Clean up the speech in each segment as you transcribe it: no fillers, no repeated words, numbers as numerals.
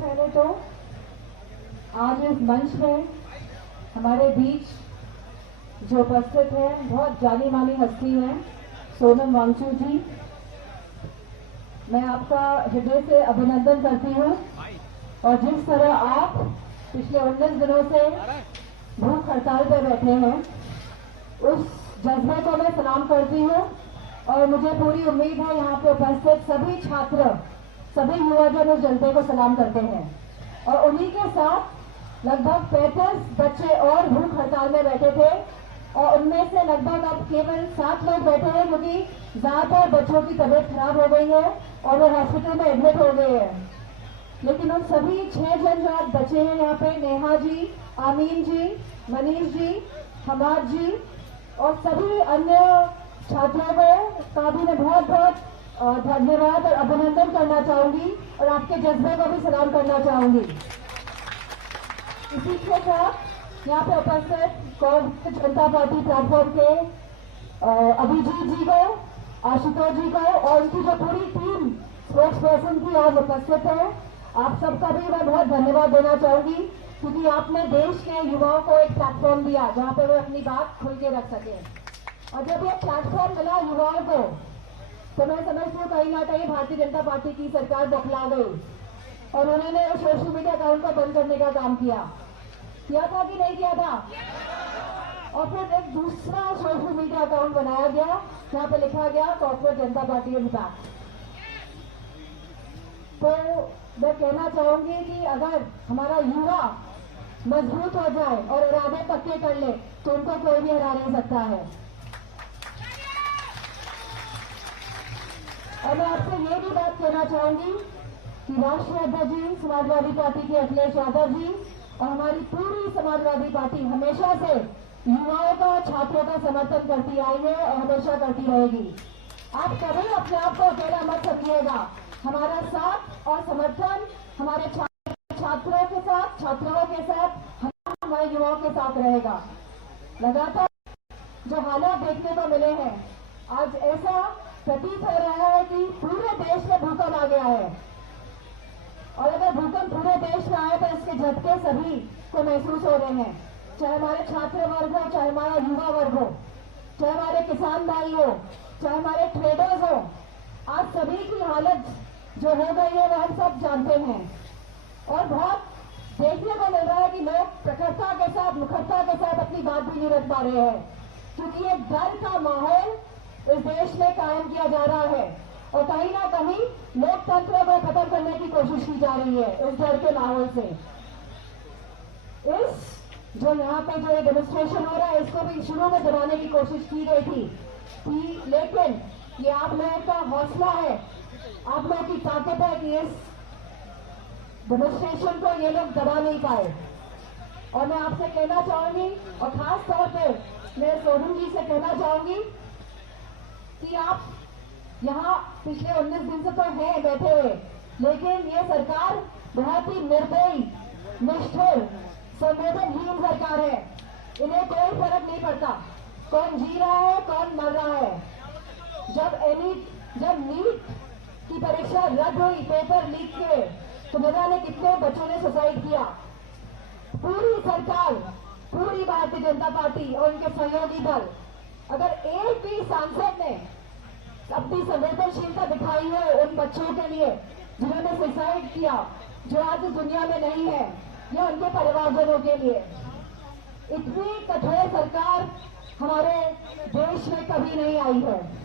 पहले तो आज इस मंच में हमारे बीच जो उपस्थित है बहुत जानी मानी हस्ती है सोनम वांगचुक जी, मैं आपका हृदय से अभिनंदन करती हूँ। और जिस तरह आप पिछले 19 दिनों से भूख हड़ताल पर बैठे हैं, उस जज्बे को मैं सलाम करती हूँ। और मुझे पूरी उम्मीद है यहाँ पे उपस्थित सभी छात्र, सभी युवाजन उस जज्बे को सलाम करते हैं। और उन्हीं के साथ लगभग 35 बच्चे और भूख हड़ताल में बैठे थे, और उनमें से लगभग अब केवल 7 लोग बैठे हैं, क्योंकि ज्यादातर बच्चों की तबीयत खराब हो गई है और वो हॉस्पिटल में एडमिट हो गए हैं। लेकिन उन सभी 6 जन जो आज बचे हैं यहाँ पे, नेहा जी, आमीन जी, मनीष जी, हमाद जी और सभी अन्य छात्रों का भी मैं बहुत बहुत धन्यवाद और अभिनंदन करना चाहूंगी और आपके जज्बे को भी सलाम करना चाहूंगी। इसी के साथ यहाँ पे उपस्थित कांग्रेस जनता पार्टी प्लेटफॉर्म के अभिजीत जी को, आशुतोष जी को और उनकी जो पूरी टीम स्पोर्ट्स पर्सन की आज उपस्थित है, आप सबका भी मैं बहुत धन्यवाद देना चाहूंगी, क्योंकि आपने देश के युवाओं को एक प्लेटफॉर्म दिया जहां पर वे अपनी बात खुल के रख सके। और जब ये प्लेटफॉर्म मिला युवाओं को, तो मैं समझती हूँ कहीं ना कहीं भारतीय जनता पार्टी की सरकार बौखला गई और उन्होंने सोशल मीडिया अकाउंट को बंद करने का काम किया था कि नहीं किया था? और फिर एक दूसरा सोशल मीडिया अकाउंट बनाया गया जहां पे लिखा गया कांग्रेस जनता पार्टी इज बैक। तो मैं कहना चाहूंगी कि अगर हमारा युवा मजबूत हो जाए और इरादे पक्के कर ले तो उनको कोई भी हरा नहीं सकता है। और मैं आपसे ये भी बात कहना चाहूंगी कि राष्ट्रीय अध्यक्ष जी समाजवादी पार्टी के अखिलेश यादव जी और हमारी पूरी समाजवादी पार्टी हमेशा से युवाओं का, छात्रों का समर्थन करती आई है और हमेशा करती रहेगी। आप कभी अपने आप को अकेला मत समझिएगा। हमारा साथ और समर्थन हमारे छात्रों के साथ, छात्राओं के साथ, हमारे युवाओं के साथ रहेगा। लगातार जो हालात देखने को मिले हैं, आज ऐसा प्रतीत हो रहा है कि पूरे देश में भूकंप आ गया है। और अगर भूकंप पूरे देश में आए तो इसके झटके सभी को महसूस हो रहे हैं, चाहे हमारे छात्र वर्ग हो, चाहे हमारा युवा वर्ग हो, चाहे हमारे किसान भाई हो, चाहे हमारे ट्रेडर्स हो। आज सभी की हालत जो हो गई है वह हम सब जानते हैं। और बहुत देखने को मिल रहा है कि लोग प्रखरता के साथ, मुखरता के साथ अपनी बात भी नहीं रख पा रहे हैं, क्योंकि एक डर का माहौल इस देश में कायम किया जा रहा है और कहीं ना कहीं लोकतंत्र को खत्म करने की कोशिश की जा रही है इस डर के माहौल से। इस जो यहाँ पे जो डेमोन्स्ट्रेशन हो रहा है, इसको भी शुरू में दबाने की कोशिश की गई थी कि, लेकिन ये आप लोगों का हौसला है, आप लोगों की ताकत है कि इस डेमोन्स्ट्रेशन को ये लोग दबा नहीं पाए। और मैं आपसे कहना चाहूंगी और खास तौर पर मैं सोनम जी से कहना चाहूंगी कि आप यहाँ पिछले 19 दिन से तो हैं बैठे हुए, लेकिन ये सरकार बहुत ही निर्दयी, निष्ठुर, संवेदनहीन सरकार है। इन्हें कोई फर्क नहीं पड़ता कौन जी रहा है, कौन मर रहा है। जब नीट की परीक्षा रद्द हुई, पेपर लीक हुए, तो न जाने कितने बच्चों ने सुसाइड किया। पूरी सरकार, पूरी भारतीय जनता पार्टी और उनके सहयोगी दल, अगर एक भी सांसद ने अपनी संवेदनशीलता दिखाई है उन बच्चों के लिए जिन्होंने सुसाइड किया, जो आज इस दुनिया में नहीं है, या उनके परिवारजनों के लिए, इतनी कठोर सरकार हमारे देश में कभी नहीं आई है।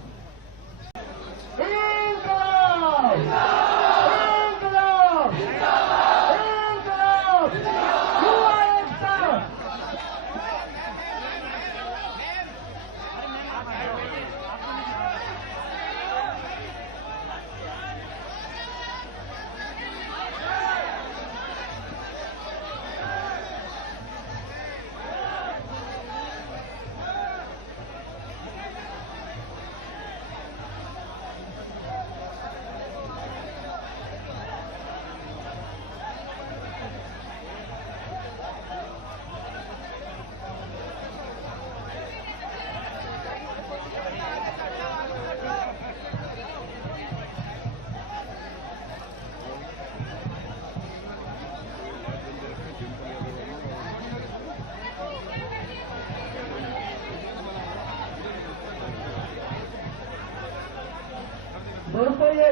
ये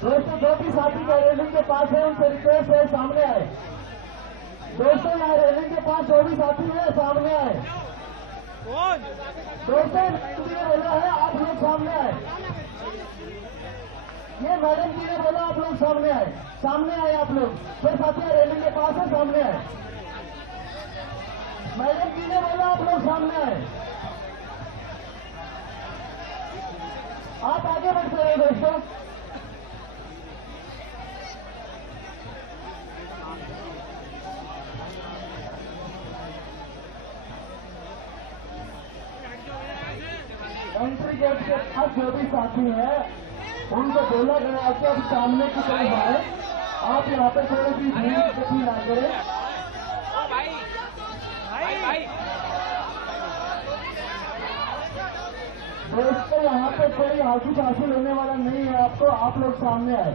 दोस्तों जो भी साथी का रेलिंग के पास है उनसे रिक्वेस्ट है सामने आए। दोस्तों यहाँ रेलिंग के पास जो भी साथी है सामने आए। दोस्तों मैडम जी ने बोला है आप लोग सामने आए। ये मैडम जी ने बोला आप लोग सामने आए। सामने आए आप लोग। जो साथी रेलिंग के पास है सामने आए। मैडम जी ने बोला आप लोग सामने आए। आप आगे बढ़ सकते हो दोस्तों। एंट्री गेट के पास जो भी साथी है उनको बोला गया कि अब सामने की तरफ आए। आप यहाँ पे थोड़ी सी भीड़ इकट्ठी ना करें। दोस्तों यहाँ पे कोई आंसू हासिल होने वाला नहीं है आपको। आप लोग सामने आए।